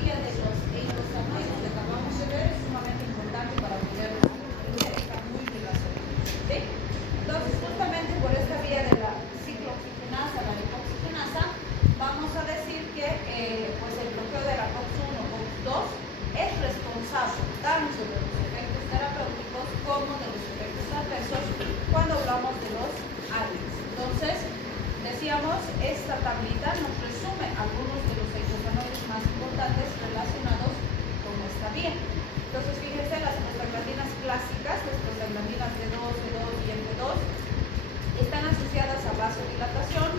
vía de los eicosanoides que acabamos de ver es sumamente importante para poder entender, está muy relacionado, ¿sí? Entonces, justamente por esta vía de la ciclooxigenasa, la lipoxigenasa, vamos a decir que pues el bloqueo de la COX-1 o COX-2 es responsable tanto de los efectos terapéuticos como de los efectos adversos cuando hablamos de los AINES. Entonces, decíamos, esta tablita nos resume algunos de los eicosanoides más importantes relacionados con esta vía. Entonces, fíjense, las prostaglandinas clásicas, las prostaglandinas B2, B2 y MP2, están asociadas a vasodilatación,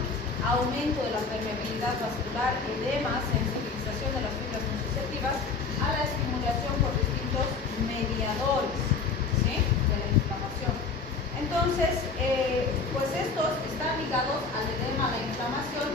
aumento de la permeabilidad vascular, edema, sensibilización de las fibras nociceptivas, a la estimulación por distintos mediadores, ¿sí?, de la inflamación. Entonces, pues estos están ligados al edema, a la inflamación,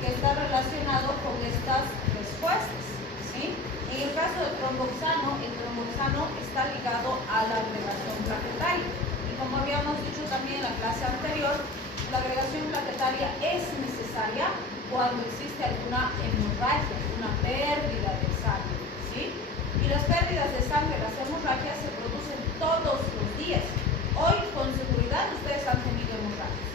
que está relacionado con estas respuestas, ¿sí? En el caso del tromboxano, el tromboxano está ligado a la agregación plaquetaria. Y como habíamos dicho también en la clase anterior, la agregación plaquetaria es necesaria cuando existe alguna hemorragia, una pérdida de sangre, ¿sí? Y las pérdidas de sangre, las hemorragias, se producen todos los días. Hoy, con seguridad, ustedes han tenido hemorragias,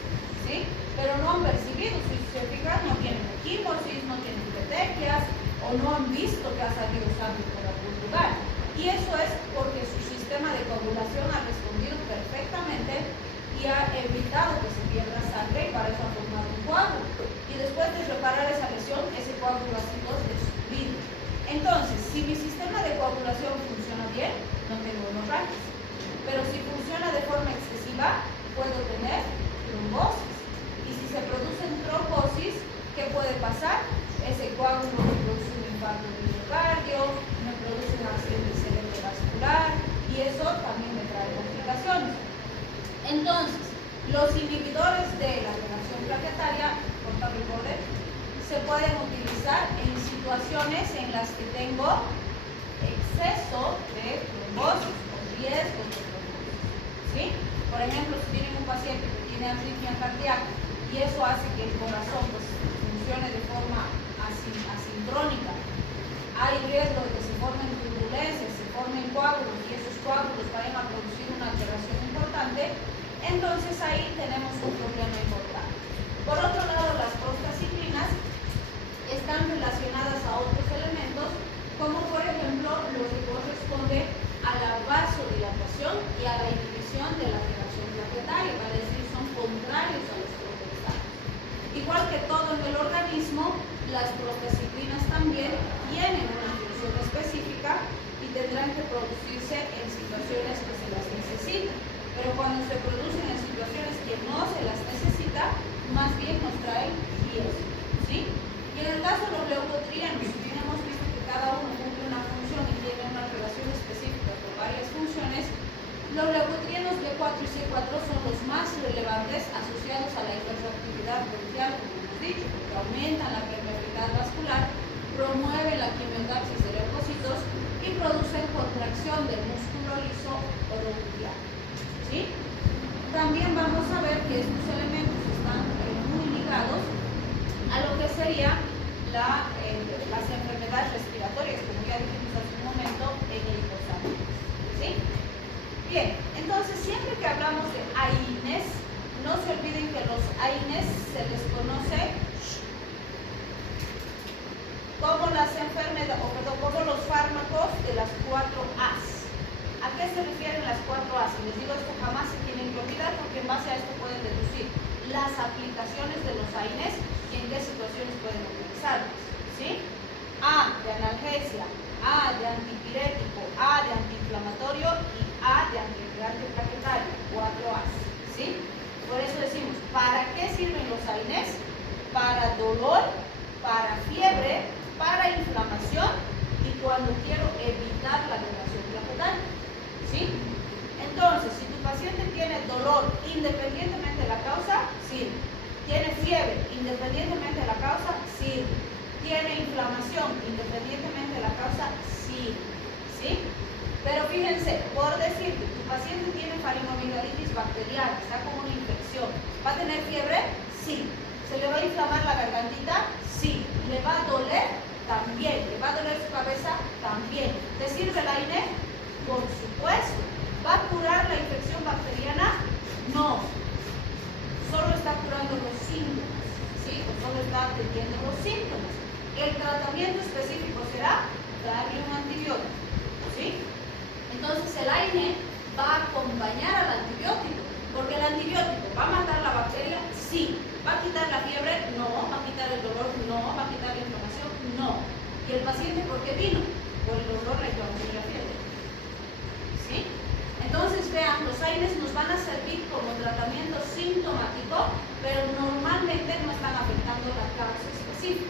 ¿sí? Pero no han percibido, si se fijan, no tienen equimosis, no tienen petequias, o no han visto que ha salido sangre por algún lugar. Y eso es porque su sistema de coagulación ha respondido perfectamente y ha evitado que se pierda sangre, y para eso ha formado un coágulo. Y después de reparar esa lesión, ese coágulo ha sido destruido. Entonces, si mi sistema de coagulación funciona bien, no tengo hemorragias. Pero si funciona de forma excesiva, puedo tener trombosis. Y si se producen trombosis, ¿qué puede pasar? Ese coágulo me produce un infarto de miocardio, me produce un accidente cerebrovascular, y eso también me trae complicaciones. Entonces, los inhibidores de la agregación plaquetaria, cortacordel, se pueden utilizar en situaciones en las que tengo exceso de trombosis o riesgo de trombosis, ¿sí? Por ejemplo, si tienen un paciente que tiene arritmia cardíaca y eso hace que el corazón pues, funcione de forma asincrónica, hay riesgo de que se formen turbulencias, se formen coágulos y esos coágulos vayan a producir una alteración importante, entonces ahí tenemos un problema importante. Por otro lado, las prostaciclinas están relacionadas a otros elementos, como por ejemplo lo que corresponde a la vasodilatación y a la inhibición de la agregación plaquetaria, es decir, son contrarios a los prostaglandinos. Igual que todo en el organismo, las prostaciclinas también tienen una función específica y tendrán que producirse en situaciones que se las necesitan. Pero cuando se producen en situaciones que no se las necesita, más bien nos traen riesgo, ¿sí? Y en el caso de los leucotrienos, si bien hemos visto que cada uno cumple una función y tiene una relación específica con varias funciones, los leucotrienos B4 y C4 son los más relevantes asociados a la hiperreactividad bronquial, como hemos dicho, porque aumentan la permeabilidad vascular, promueven la quimiotaxis de leucocitos y producen contracción del músculo liso o bronquial, ¿sí? También vamos a ver que estos elementos están muy ligados a lo que sería las enfermedades respiratorias, como ya dijimos hace un momento, en el hipotálamo, ¿sí? Bien, entonces siempre que hablamos de AINES, no se olviden que los AINES se les conoce como las enfermedades, como los fármacos de las 4 A's. ¿A qué se refieren las 4 A's? Y les digo, esto jamás se tienen que olvidar porque en base a esto pueden deducir las aplicaciones de los AINES y en qué situaciones pueden utilizarlos, ¿sí? A de analgesia, A de antipirético, A de antiinflamatorio y A de antiagregante plaquetario, 4 A's, ¿sí? Por eso decimos, ¿para qué sirven los AINES? Para dolor, para fiebre, para inflamación y cuando quiero evitar la agregación plaquetaria, ¿sí? Entonces, si tu paciente tiene dolor independientemente de la causa, sirve. Tiene fiebre independientemente de la causa, sirve. Tiene inflamación independientemente de la causa, sirve, ¿sí? Pero fíjense, por decir que tu paciente tiene faringoamigdalitis bacteriana, está con una infección, ¿va a tener fiebre? Sí. ¿Se le va a inflamar la gargantita? Sí. ¿Le va a doler? También. ¿Le va a doler su sirve el AINE? Por supuesto. ¿Va a curar la infección bacteriana? No. Solo está curando los síntomas, ¿sí? O solo está atendiendo los síntomas. El tratamiento específico será darle un antibiótico, ¿sí? Entonces el AINE va a acompañar al antibiótico, porque el antibiótico va a matar la bacteria, sí. ¿Va a quitar la fiebre? No. ¿Va a quitar el dolor? No. ¿Va a quitar la inflamación? No. ¿Y el paciente por qué vino? Por el dolor, la inflamación y la fiebre, ¿sí? Entonces vean, los AINES nos van a servir como tratamiento sintomático, pero normalmente no están afectando la causa específica,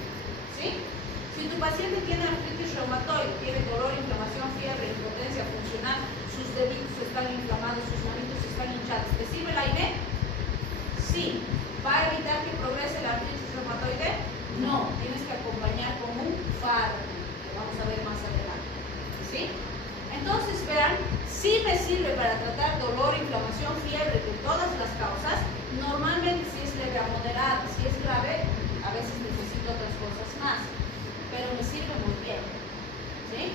¿sí? Si tu paciente tiene artritis reumatoide, tiene dolor, inflamación, fiebre, impotencia funcional, sus deditos están inflamados, sus manitos están hinchados, ¿te sirve el AINE? Sí. ¿Va a evitar que progrese la artritis reumatoide? No. Tienes que acompañar con un fármaco, que vamos a ver más adelante, ¿sí? Entonces vean, sí me sirve para tratar dolor, inflamación, fiebre, de todas las causas. Normalmente si es leve a moderada, si es grave, a veces necesito otras cosas más, pero me sirve muy bien, ¿sí?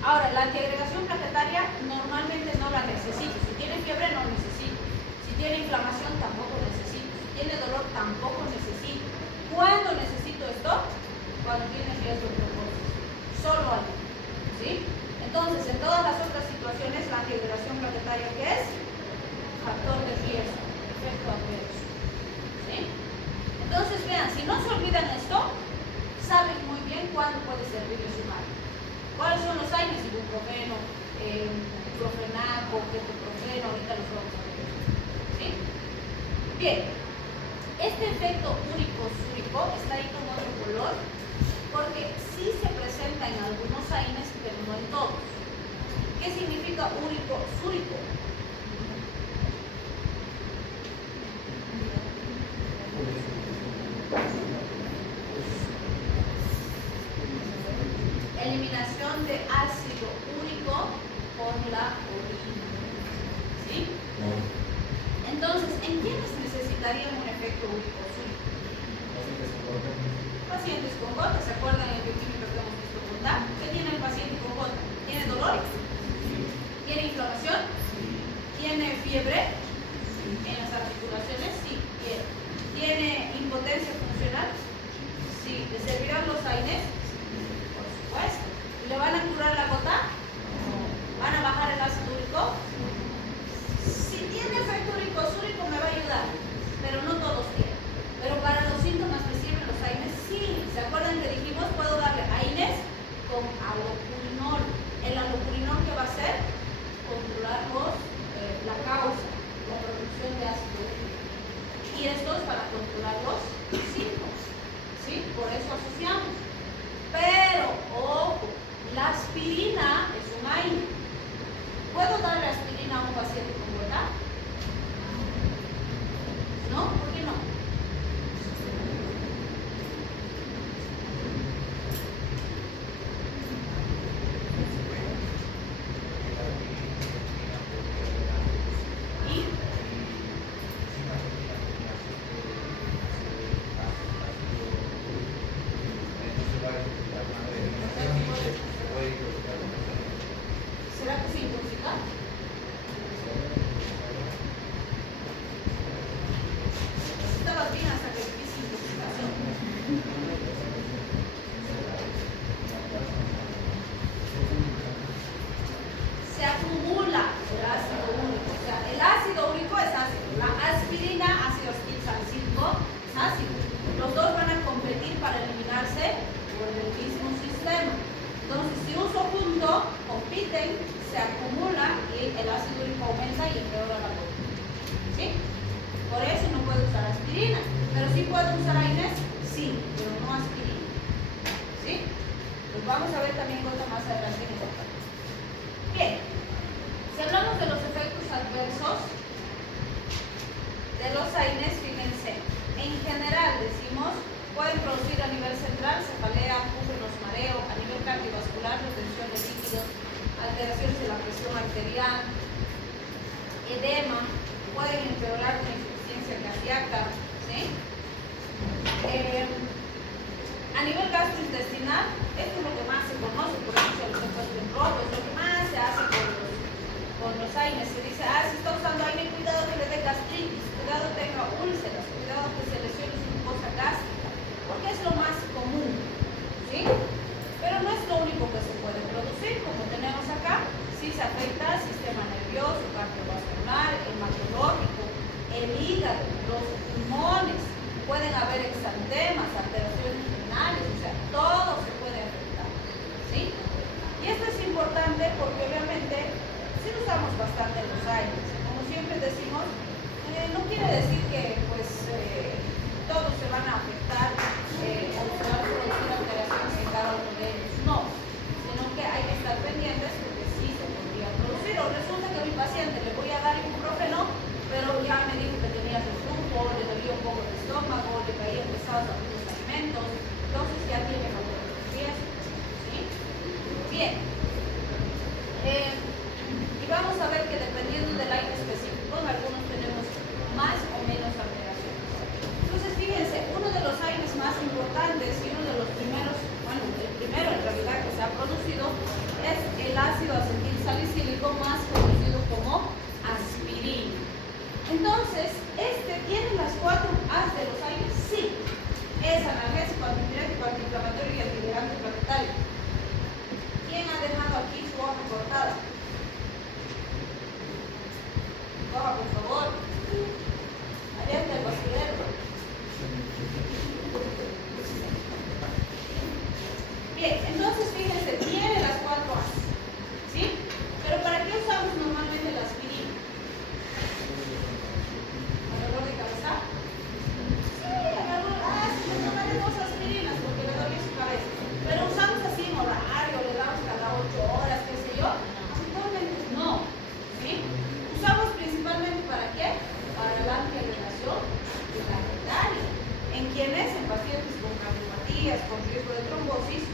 Ahora, la antiagregación plaquetaria normalmente no la necesito. Si tiene fiebre no necesito. Si tiene inflamación tampoco necesito. Si tiene dolor tampoco necesito. ¿Cuándo necesito esto? Cuando tiene riesgo de trombosis. Solo ahí, ¿sí? Entonces, en todas las otras situaciones, la antiagregación plaquetaria, ¿qué es? Factor de riesgo, efecto adverso, ¿sí? Entonces, vean, si no se olvidan esto, saben muy bien cuándo puede servirles su marca. ¿Cuáles son los AINES? Ibuprofeno, diclofenaco, ketoprofeno, ahorita los vamos a ver, ¿sí? Bien, este efecto úrico-súrico está ahí como otro color, porque sí se presenta en algunos AINES, pero no en todos. ¿Qué significa úrico-súrico? Eliminación de ácido úrico por la orina, ¿sí? Entonces, ¿en quiénes necesitarían un efecto úrico-súrico? Pacientes con gota, ¿se acuerdan en bioquímica que hemos visto contar? ¿Qué tiene el paciente con gota? ¿Tiene dolor? ¿Tiene inflamación? ¿Tiene fiebre? ¿En las articulaciones? Sí, tiene. ¿Tiene impotencia funcional? Sí. ¿Le servirán los AINES? Por supuesto. ¿Le van a curar la gota? ¿Van a bajar el ácido úrico? Si tiene efecto úrico-súrico me va a ayudar, pero no todos tienen. Pero para los síntomas me sirven los AINES, sí. ¿Se acuerdan que dijimos? Puedo darle AINES con alopurinol. ¿El alopurinol qué va a hacer? Controlar la causa, la producción de ácido úrico. Y esto es para controlar los síntomas, ¿sí? Por eso asociamos. Pero, ojo, la aspirina es un AINE. ¿Puedo darle aspirina a un paciente con gota? ¿No? ¿Por qué no? ¿Será que se intoxica? Estabas bien hasta que dijiste intoxicación. Se acumula el ácido úrico. O sea, el ácido úrico es ácido. La aspirina, ácido salicílico, es ácido. Los dos van a competir para eliminarse por el mismo sistema. Entonces, si uso junto, compiten, se acumula y el ácido úrico aumenta y empeora la gota, ¿sí? Por eso no puedo usar aspirina. Pero sí puedo usar AINES, sí, pero no aspirina, ¿sí? Pues vamos a ver también gota más adelante en esta parte. Bien, si hablamos de los efectos adversos de los AINES, fíjense, en general decimos, pueden producir a nivel central cefalea, púbelos, mareo, a nivel cardiovascular, retención de líquidos, alteraciones de la presión arterial, edema, pueden empeorar con insuficiencia cardíaca, ¿sí? A nivel gastrointestinal, esto es lo que más se conoce, por eso se lo he puesto en rojo, es lo que Bien. Y vamos a ver que dependiendo del aire específico, en algunos tenemos más o menos alteraciones. Entonces, fíjense, uno de los aires más importantes y uno de los primeros, bueno, el primero en realidad que se ha producido es el ácido acetil salicílico, más conocido como aspirina. Entonces, ¿tiene las 4 A's de los aires? Sí. Es analgésico, antipirético, antiinflamatorio y antidelgante planetario. ¿Quién ha dejado aquí su hoja cortada? Coja, por favor. Alienta el basurero. Bien, entonces fíjense, tiene las 4 A's. ¿Sí? Pero ¿para qué usamos normalmente la aspirina? ¿Para dolor de cabeza? Sí, sí, me tomaré 2 aspirinas porque me duele su cabeza. Pero usamos así en horario, le damos cada 8 horas, qué sé yo. Actualmente no. ¿Sí? Usamos principalmente ¿para qué? Para la antiagregación planetaria. ¿En quiénes? En pacientes con cardiopatías, con riesgo de trombosis,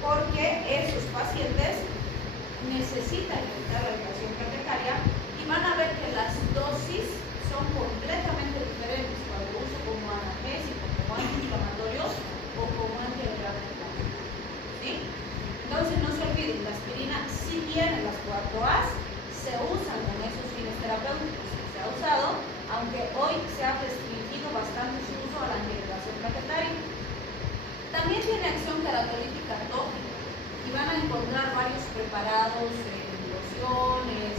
porque esos pacientes necesitan evitar la agregación planetaria y van a ver que las dosis son completamente diferentes cuando uso como analgésico, como antiinflamatorio o como antiagregante planetario. ¿Sí? Entonces no se olviden, la aspirina si tiene las 4 A's, se usan con esos fines terapéuticos que se ha usado, aunque hoy se ha restringido bastante su uso a la antiagregación planetaria. También tiene acción queratolítica tópica y van a encontrar varios preparados, lociones,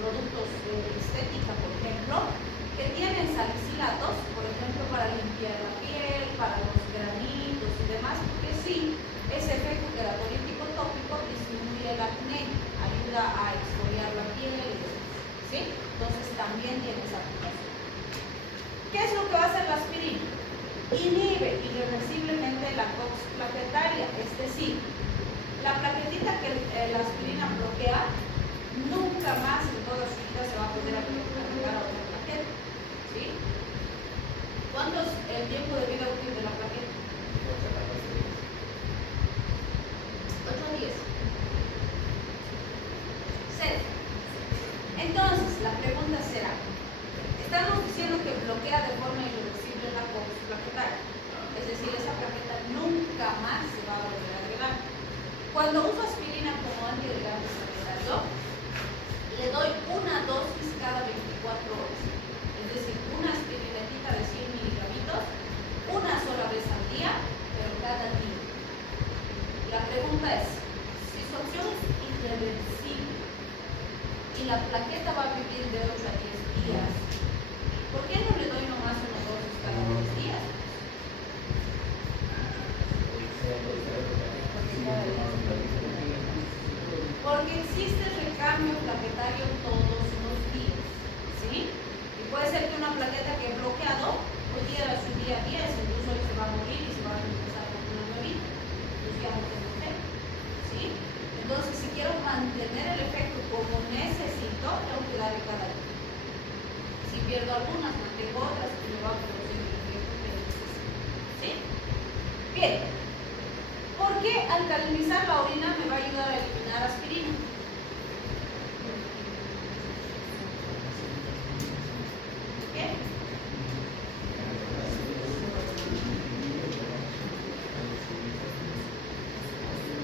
productos de estética, por ejemplo, que tienen salicilatos, por ejemplo, para limpiar la piel, para los granitos y demás, porque sí, ese efecto queratolítico tópico disminuye el acné, ayuda a exfoliar la piel, ¿sí? Entonces también tiene esa aplicación. ¿Qué es lo que va a hacer la aspirina? Inhibe irreversiblemente la COX plaquetaria, es decir, la plaquetita que la aspirina bloquea, nunca más en toda su vida se va a poder agregar a otra plaqueta. ¿Sí? ¿Cuánto es el tiempo de vida útil de la plaqueta? 8 días. 0. Entonces, la pregunta será, estamos diciendo que bloquea de forma irreversible la COX plaquetaria, es decir, esa plaqueta nunca más se va a volver a agregar. Cuando uso aspirina como antiagregante planetario, le doy una dosis cada 24 horas, es decir, una aspirinetita de 100 miligramitos, una sola vez al día, pero cada día. La pregunta es, si su acción es irreversible y la plaqueta va a vivir de 8 a 10 días, ¿por qué no le doy nomás una dosis cada 10 días? Porque existe recambio plaquetario todos los días, ¿sí? Y puede ser que una plaqueta que he bloqueado, hoy día era su día 10, incluso hoy se va a morir y se va a empezar con una nuevita. Entonces ya no tengo efecto, ¿sí? Entonces, si quiero mantener el efecto como necesito, tengo que darle cada día. Si pierdo algunas, mantengo otras y me va a producir el efecto que necesito, ¿sí? Bien. ¿Por qué alcalinizar la orina me va a ayudar a eliminar aspirina? ¿Qué?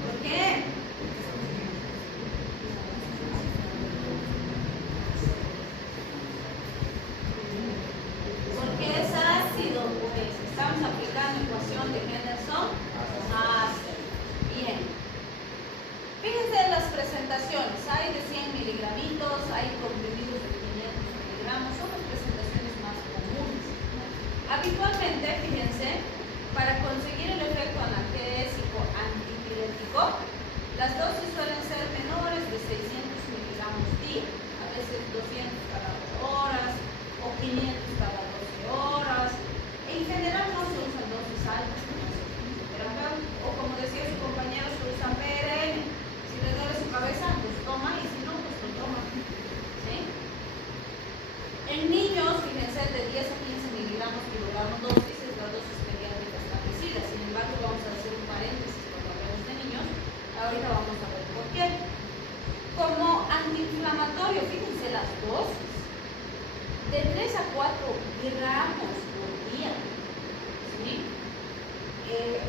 ¿Por qué? Porque es ácido, pues. Estamos aplicando ecuación de Henderson. Bien. Fíjense en las presentaciones. Hay de 100 miligramitos, hay comprimidos de 500 miligramos. Son las presentaciones más comunes. Habitualmente, fíjense, para conseguir el efecto analgésico antipirético, las dosis suelen ser menores de 600 miligramos día, a veces 200 cada 8 horas o 500 cada 12 horas. En general no se usan dosis altas, o como decía su compañero, se usan PRN. Si le duele su cabeza, pues toma las dosis, de 3 a 4 gramos por día. ¿Sí?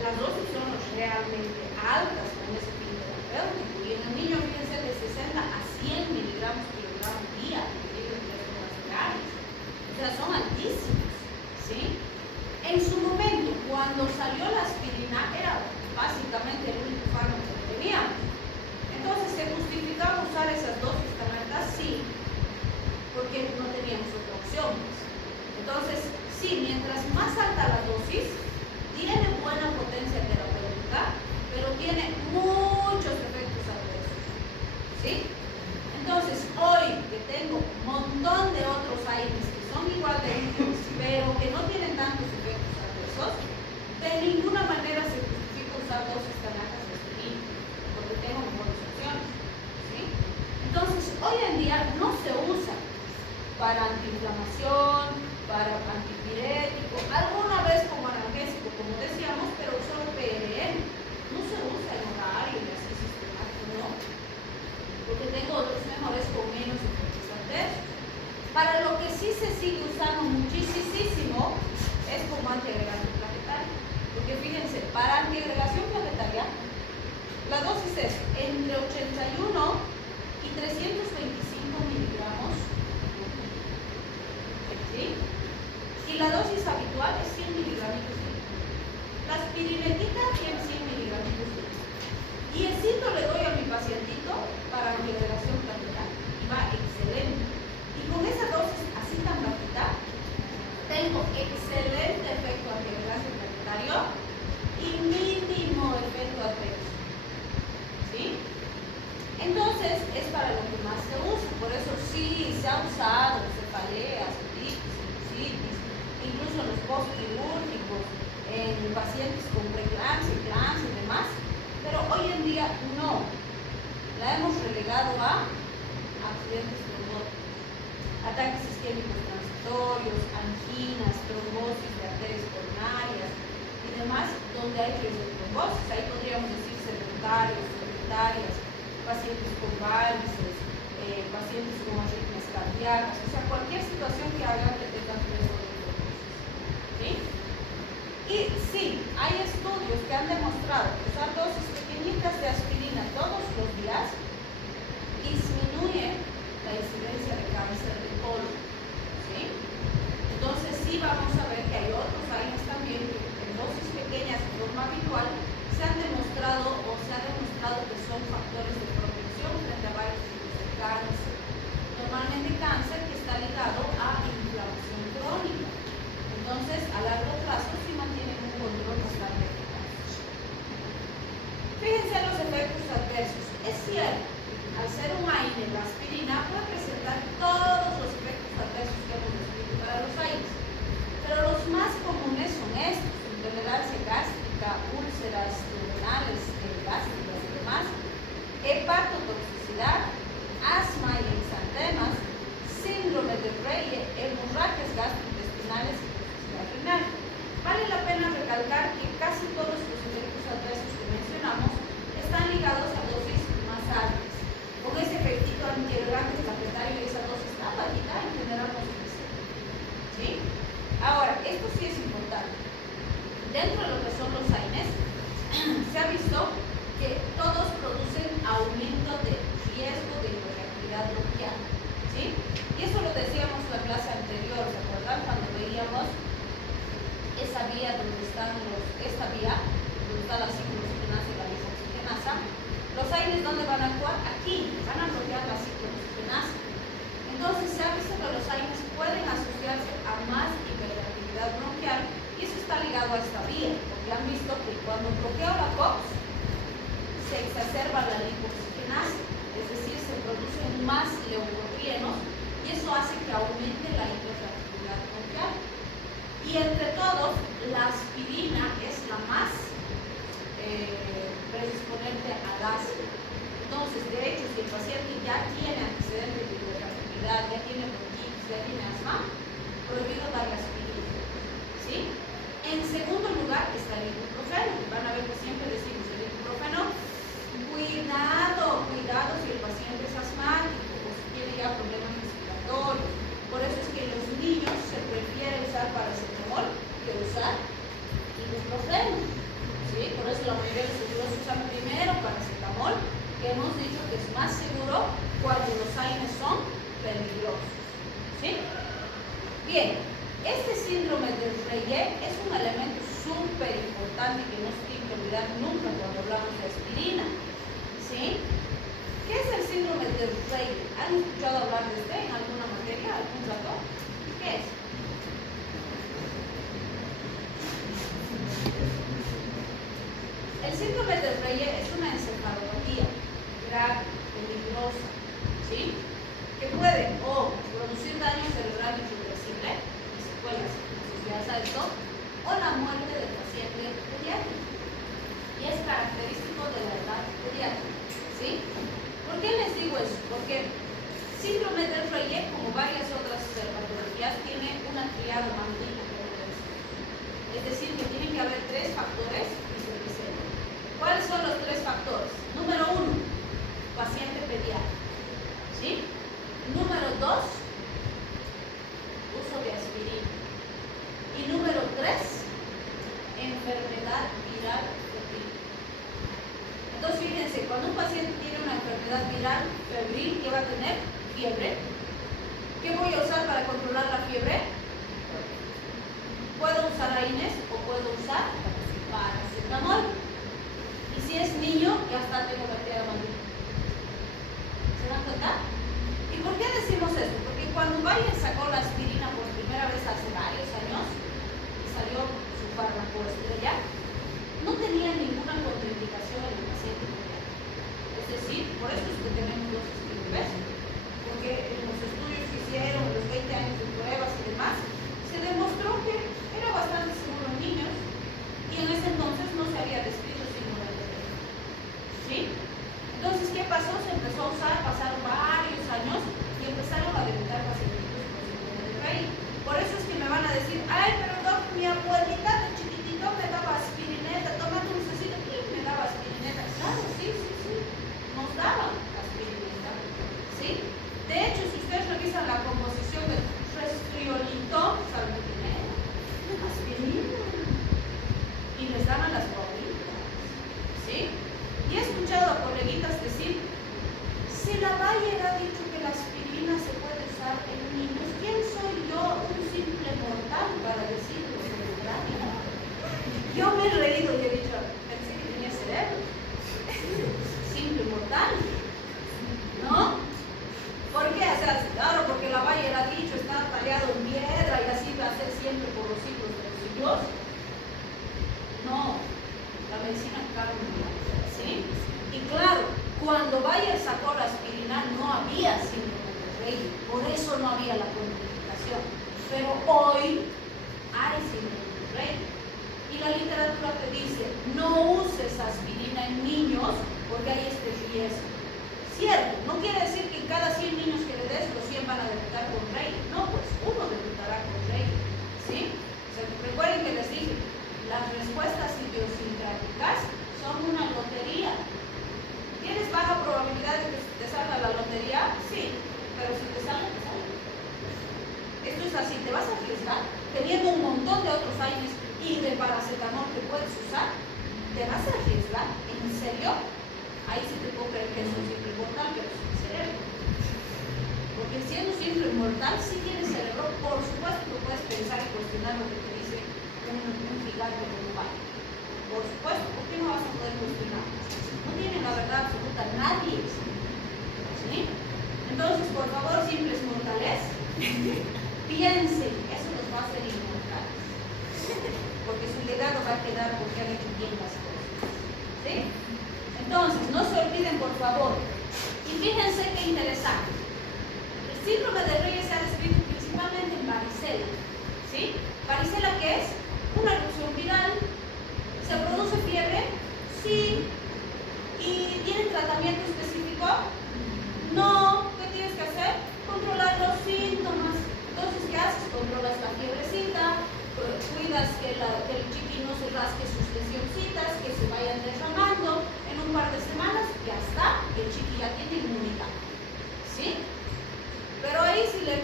Las dosis son realmente altas con ese fin terapéutico. Y en el niño, fíjense, de 60 a 100 miligramos por gramo día, o sea, son altísimos. ¿Sí? En su momento, cuando salió la aspirina, era básicamente el único fármaco que teníamos. Entonces, ¿se justificaba usar esas dosis tan altas? Sí, porque no teníamos otra opción. Entonces, sí, mientras más alta la dosis, tiene buena potencia terapéutica, pero tiene muchos efectos adversos. ¿Sí? Entonces, hoy que tengo un montón de otros AINES que son igual de útiles, pero que no tienen tantos efectos adversos, de ninguna manera se justifica usar dosis tan altas de aspirina, porque tengo mejores opciones. ¿Sí? Entonces, hoy en día no se usa para antiinflamación, para antipirético, alguna vez como analgésico, como decíamos, pero solo PRN. No se usa en horario y así sistemático, no, porque tengo otros mejores con menos efectos adversos. Para lo que sí se sigue usando muchísimo es como antiagregante planetario, porque fíjense, para antiagregación planetaria la dosis es entre 81 y 325 miligramos. ¿Sí? Y la dosis habitual es 100 miligramos. La aspirinetita tiene 100 miligramos. Y esito le doy a mi pacientito para antiagregación planetaria y va excelente. Y con esa dosis así tan bajita, tengo excelente efecto antiagregante planetario y mínimo efecto adverso. ¿Sí? Entonces, es para lo que más se usa. Por eso sí se ha usado cefaleas, sinusitis, incluso los postquirúrgicos, en pacientes con preeclampsia, eclampsia y demás. Pero hoy en día no. La hemos relegado a accidentes trombóticos, ataques isquémicos transitorios, anginas, trombosis de arterias coronarias y demás, donde hay riesgo de trombosis. Ahí podríamos decir sedentarios, sedentarias, pacientes con varices, pacientes con arritmias cardíacas, o sea, cualquier situación que haga que tengan riesgo de trombosis. ¿Sí? Y sí, hay estudios que han demostrado que usar dosis pequeñitas de aspirina todos los días disminuye la incidencia de cáncer de colon. ¿Sí? Entonces sí vamos a ver que hay otros AINES también que en dosis pequeñas de forma habitual se han demostrado o se ha demostrado que son factores de protección frente a varios tipos de cáncer. Normalmente cáncer que está ligado a inflamación crónica. Entonces, a largo plazo sí mantienen un control bastante eficaz. Fíjense los efectos adversos. Es cierto, al ser un AINE, la aspirina puede presentar todos los efectos adversos que hemos descrito para los AINES, pero los más comunes son estos: intolerancia gástrica, úlceras duodenales, gástricas y demás, hepatotoxicidad, asma y exantemas, síndrome de Reye, hemorragias gastrointestinales y toxicidad renal. Vale la pena recalcar que casi todos los efectos adversos que mencionamos están ligados a dosis más altas. Con ese efectito antiagregante planetario y esa dosis tan bajita, en general no se presenta. ¿Sí? Ahora, esto sí es importante. Dentro de lo que son los AINES, se ha visto que todos producen aumento de riesgo de hiperactividad bronquial. ¿Sí? Y eso lo decíamos en la clase anterior, ¿se acuerdan? Cuando veíamos esa vía donde están esta vía, donde está la ciclooxigenasa y la bisoxigenasa, los AINES ¿dónde van a actuar? Aquí, van a bloquear la ciclooxigenasa. Entonces se ha visto que los AINES pueden asociarse a más hiperactividad bronquial y eso está ligado a esta vía, porque han visto que cuando bloqueo la COX se exacerba la lipoxigenasa, es decir, se producen más leucotrienos y eso hace que aumente la hiperactividad bronquial. Y entre todos, la aspirina es la más predisponente al asma. Entonces, de hecho, si el paciente ya tiene antecedentes de hiperactividad, ya tiene bronquitis, ya tiene asma, prohibido darle aspirina. ¿Sí? En segundo lugar está el ibuprofeno. Van a ver que siempre decimos el ibuprofeno, que hemos dicho que es más seguro cuando los AINES son peligrosos. ¿Sí? Bien, este síndrome de Reye es un elemento súper importante que no se tiene que olvidar nunca cuando hablamos de aspirina. ¿Sí? ¿Qué es el síndrome de Reye? ¿Han escuchado hablar de este en alguna materia, algún dato? ¿Qué es? El síndrome de Reye es una encefalopatía grave, peligrosa, ¿sí? Que puede o producir daño cerebral irreversible y secuelas asociadas a esto, o la muerte del paciente pediátrico. Y es característico de la edad pediátrica, ¿sí? ¿Por qué les digo eso? Porque síndrome de Reye, como varias otras patologías, tiene una triada maligna, es decir, que tienen que haber 3 factores y se presentan. ¿Cuáles son los 3 factores? Número 1, paciente pediátrico, ¿sí? Número 2, uso de aspirina. Y número 3, enfermedad viral febril. Entonces, fíjense, cuando un paciente tiene una enfermedad viral febril, ¿qué va a tener? Fiebre. ¿Qué voy a usar para controlar la fiebre? Puedo usar AINES o puedo usar paracetamol. Y si es niño, ya está, tengo bacteria maligna. ¿Se dan cuenta? ¿Y por qué decimos esto? Porque cuando Bayer sacó la aspirina por primera vez hace varios años, y salió su fármaco estrella, no tenía ninguna contraindicación en el paciente pediátrico. Es decir, por eso es que tenemos los estudios, porque en los estudios que hicieron, los 20 años de pruebas y demás, se demostró que era bastante seguro en niños, y en ese entonces no se había descrito síndrome de Reye. ¿Sí? Entonces, ¿qué pasó? Se empezó a usar, pasaron varios años y empezaron a debutar pacientes con síndrome de Reye. Por eso es que me van a decir, ay, pero doc, mi abuelita de chiquitito me daba aspirineta, toma dulcecito, y me daba aspirineta. Claro, sí, nos daban aspirineta. ¿Sí? De hecho, si ustedes revisan la composición del resfriolitol, ¿saben qué tiene? Aspirina. Y les daban las guaguitas. ¿Sí? Y he escuchado a coleguitas decir, si la Bayer ha dicho que la aspirina se puede usar en niños, ¿quién soy yo, un simple mortal, para decir lo contrario? Yo me he reído y he dicho, pensé que tenía cerebro. Simple mortal. ¿No? ¿Por qué? O sea, claro, porque la Bayer ha dicho, está tallado en piedra y así va a ser siempre por los siglos de los siglos. No, la medicina cambia, ¿sí? Y claro, cuando Bayer sacó la aspirina no había síndrome de Reye, por eso no había la contraindicación. Pero hoy hay síndrome de Reye. Y la literatura te dice, no uses aspirina en niños porque hay este riesgo. Cierto, no quiere decir que en cada 100 niños que le des, los 100 van a debutar con Reye. No, pues uno debutará con Reye, ¿sí? O sea, recuerden que les dije, las respuestas idiosincráticas son una lotería. ¿Tienes baja probabilidad de que te salga la lotería? Sí, pero si te sale, te sale. Esto es así, te vas a arriesgar teniendo un montón de otros AINES y de paracetamol que puedes usar, te vas a arriesgar, ¿en serio? Ahí sí te puedo creer que es un simple mortal, pero sin cerebro. Porque siendo simple mortal, sí tienes cerebro, por supuesto que puedes pensar y cuestionar lo que te dice un gigante como Bayer. Por supuesto, ¿por qué no vas a poder cuestionar? No tiene la verdad absoluta nadie. ¿Sí? Entonces, por favor, simples mortales, piensen, eso los va a hacer inmortales. Porque su legado va a quedar porque han hecho bien las cosas. ¿Sí? Entonces, no se olviden, por favor. Y fíjense qué interesante. El síndrome de Reye se ha descrito principalmente en varicela. ¿Sí? ¿Varicela qué es? Una erupción viral. ¿Se produce fiebre? Sí. ¿Y tiene tratamiento específico? No. ¿Qué tienes que hacer? Controlar los síntomas. Entonces, ¿qué haces? Controlas la fiebrecita, cuidas que el chiqui no se rasque sus lesioncitas, que se vayan derramando. En un par de semanas ya está, el chiqui ya tiene inmunidad. ¿Sí? Pero ahí si le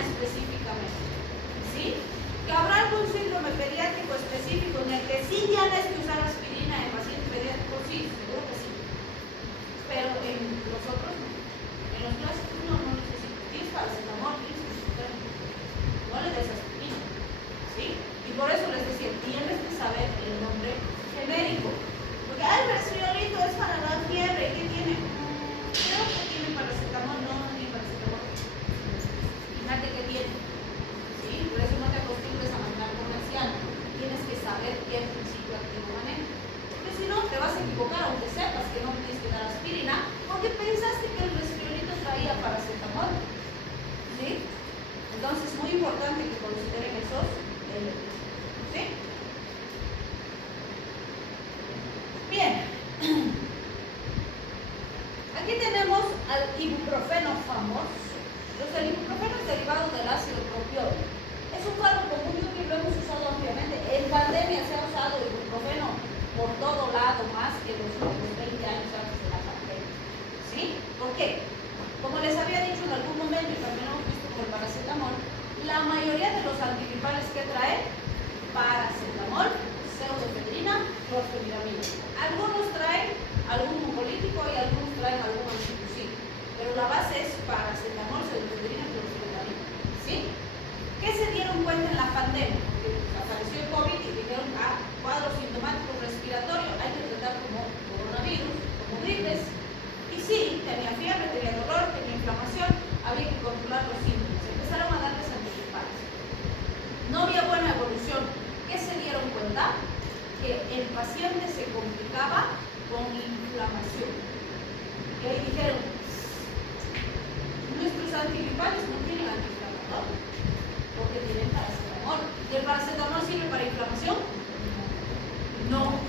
específicamente, ¿sí? Que habrá algún síndrome pediátrico específico en el que sí tienes que usar aspirina en pacientes pediátricos, sí, seguro que sí, pero en los otros no. En los clásicos no necesitas, tienes paracetamol, tienes ibuprofeno, no le des aspirina, ¿sí? Y por eso les decía, tienes que saber el nombre genérico, porque el resfriolito es para la fiebre, ¿qué tiene? Creo que tiene paracetamol, no tiene paracetamol. Fíjate que tiene, ¿sí? Por eso no te acostumbres a mandar comercial, tienes que saber qué principio activo maneja, porque si no te vas a equivocar, aunque sepas que no tienes que dar aspirina, porque pensaste que el resfriolito traía paracetamol, ¿sí? Entonces es muy importante que consideren esos elementos, ¿sí? Bien, aquí tenemos al ibuprofeno famoso. Entonces el ibuprofeno es derivado del ácido propiónico. Es un fármaco muy útil, lo hemos usado ampliamente. En pandemia se ha usado ibuprofeno por todo lado, más que los 20 años antes de la pandemia, ¿sí? ¿Por qué? Como les había dicho en algún momento, y también lo hemos visto con el paracetamol, la mayoría de los antigripales que trae paracetamol, pseudoefedrina, clorfeniramina. Algunos traen algún mucolítico y algunos traen algún antitusivo, pero la base es paracetamol, pseudoefedrina, clorfeniramina, ¿sí? ¿Qué se dieron cuenta en la pandemia? Porque apareció el COVID y dijeron, cuadro sintomático respiratorio, hay que tratar como coronavirus, como gripes. Y sí, tenía fiebre, tenía dolor, tenía inflamación, había que controlar los síntomas. Empezaron a darles antigripales. No había buena evolución. ¿Qué se dieron cuenta? Que el paciente se complicaba con inflamación. Y ahí dijeron, nuestros antigripales no tienen antiinflamatorio, porque tienen paracetamol. ¿Y el paracetamol sirve para inflamación? No.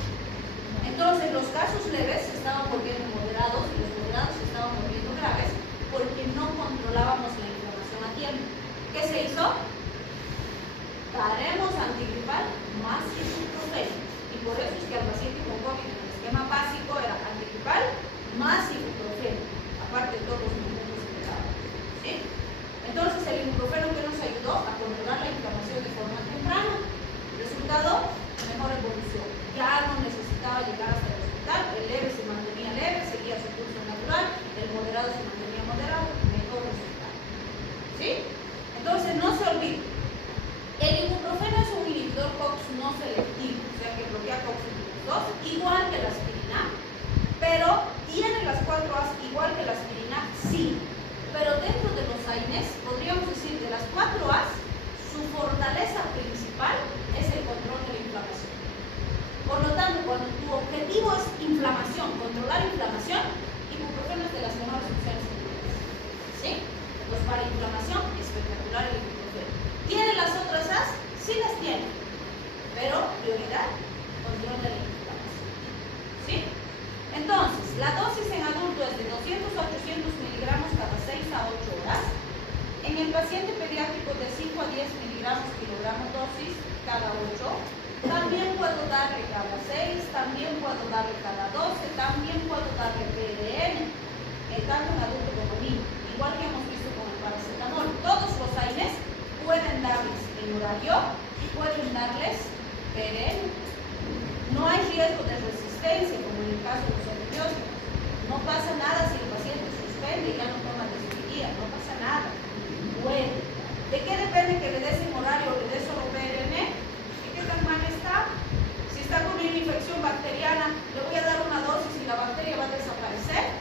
Entonces los casos leves se estaban volviendo moderados y los moderados se estaban volviendo graves porque no controlábamos la inflamación a tiempo. ¿Qué se hizo? Daremos antigripal más ibuprofeno. Y por eso es que al paciente con COVID en el esquema básico era antigripal más ibuprofeno, aparte de todos los medicamentos que daban, ¿sí? Entonces el ibuprofeno que nos ayudó a controlar la inflamación de forma temprana. Resultado, mejor evolución. Ya no necesitaba llegar hasta el hospital, el leve se mantenía leve, seguía su curso natural, el moderado se mantenía moderado, mejor resultado, ¿sí? Entonces no se olvide, el ibuprofeno es un inhibidor COX no selectivo, o sea que bloquea COX 2, igual que la aspirina, pero tiene las 4 A's igual que la aspirina, sí, pero dentro de los AINES, podríamos decir, de las 4 A's, su fortaleza principal es el control de la inflamación. Por lo tanto, cuando tu objetivo es inflamación, controlar inflamación, ibuprofeno es de las mejores opciones que tienes, ¿sí? Pues para inflamación, espectacular el ibuprofeno. ¿Tiene las otras A's? Sí las tiene, pero prioridad, control de la inflamación, ¿sí? Entonces, la dosis en adulto es de 200 a 800 miligramos cada 6 a 8 horas. En el paciente pediátrico de 5 a 10 miligramos kilogramo dosis cada 8. También puedo darle cada 6, también puedo darle cada 12, también puedo darle PDN, tanto en adulto como en niño. Igual que hemos visto con el paracetamol. Todos los AINES pueden darles en horario y pueden darles PDN. No hay riesgo de resistencia, como en el caso de los antibióticos. No pasa nada si el paciente suspende y ya no toma desvigia, no pasa nada. Bueno, ¿de qué depende que le des en horario o le des solo PRN? ¿Y qué tan mal está? Si está con una infección bacteriana, ¿le voy a dar una dosis y la bacteria va a desaparecer?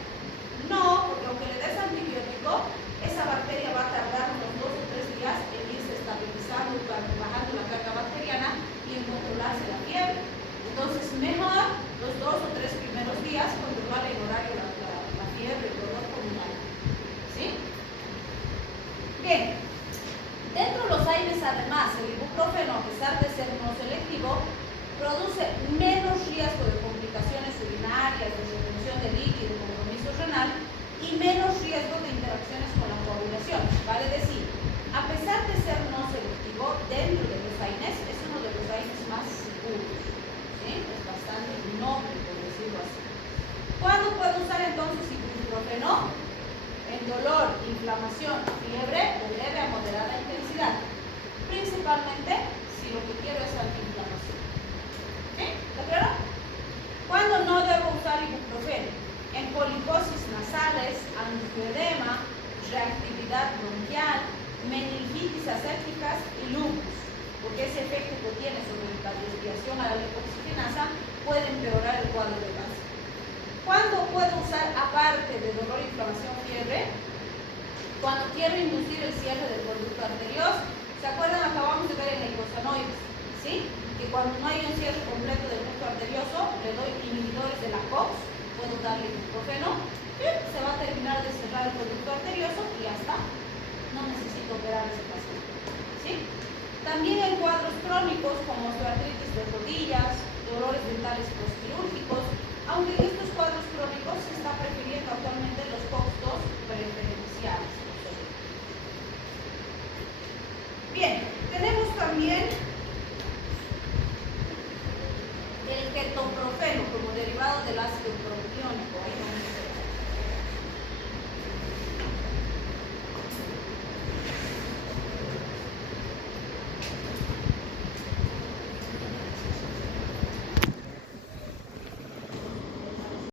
No, porque aunque le des antibiótico, esa bacteria va a tardar unos 2 o 3 días en irse estabilizando, bajando la carga bacteriana y en controlarse la fiebre. Entonces, mejor los 2 o 3 primeros días controlar en horario la fiebre, el dolor pulmonar, ¿sí? Bien, dentro de los AINES, además, el ibuprofeno, a pesar de ser no selectivo, produce menos riesgo de complicaciones urinarias, de retención de líquido, compromiso renal y menos riesgo de interacciones con la coagulación. Vale decir, a pesar de ser no selectivo, dentro de los AINES es uno de los AINES más seguros, ¿sí? Es bastante noble, por decirlo así. ¿Cuándo puedo usar entonces ibuprofeno? En dolor, inflamación, fiebre de leve a moderada principalmente si lo que quiero es antiinflamación. ¿Sí? ¿Está claro? ¿Cuándo no debo usar ibuprofeno? En poliposis nasales, angioedema, reactividad bronquial, meningitis asépticas y lupus, porque ese efecto que tiene sobre la desviación a la lipoxigenasa puede empeorar el cuadro de base. ¿Cuándo puedo usar, aparte de dolor, inflamación, fiebre? Cuando quiero inducir el cierre del conducto arterioso. ¿Se acuerdan? Acabamos de ver en la icosanoides, ¿sí? Que cuando no hay un cierre completo del conducto arterioso, le doy inhibidores de la COX, puedo darle ibuprofeno, y se va a terminar de cerrar el conducto arterioso y ya está. No necesito operar ese paciente, ¿sí? También en cuadros crónicos como osteoartritis de rodillas, dolores dentales postquirúrgicos, aunque en estos cuadros crónicos se está prefiriendo actualmente los COX-2 preferenciales. Bien, tenemos también el ketoprofeno como derivado del ácido propiónico.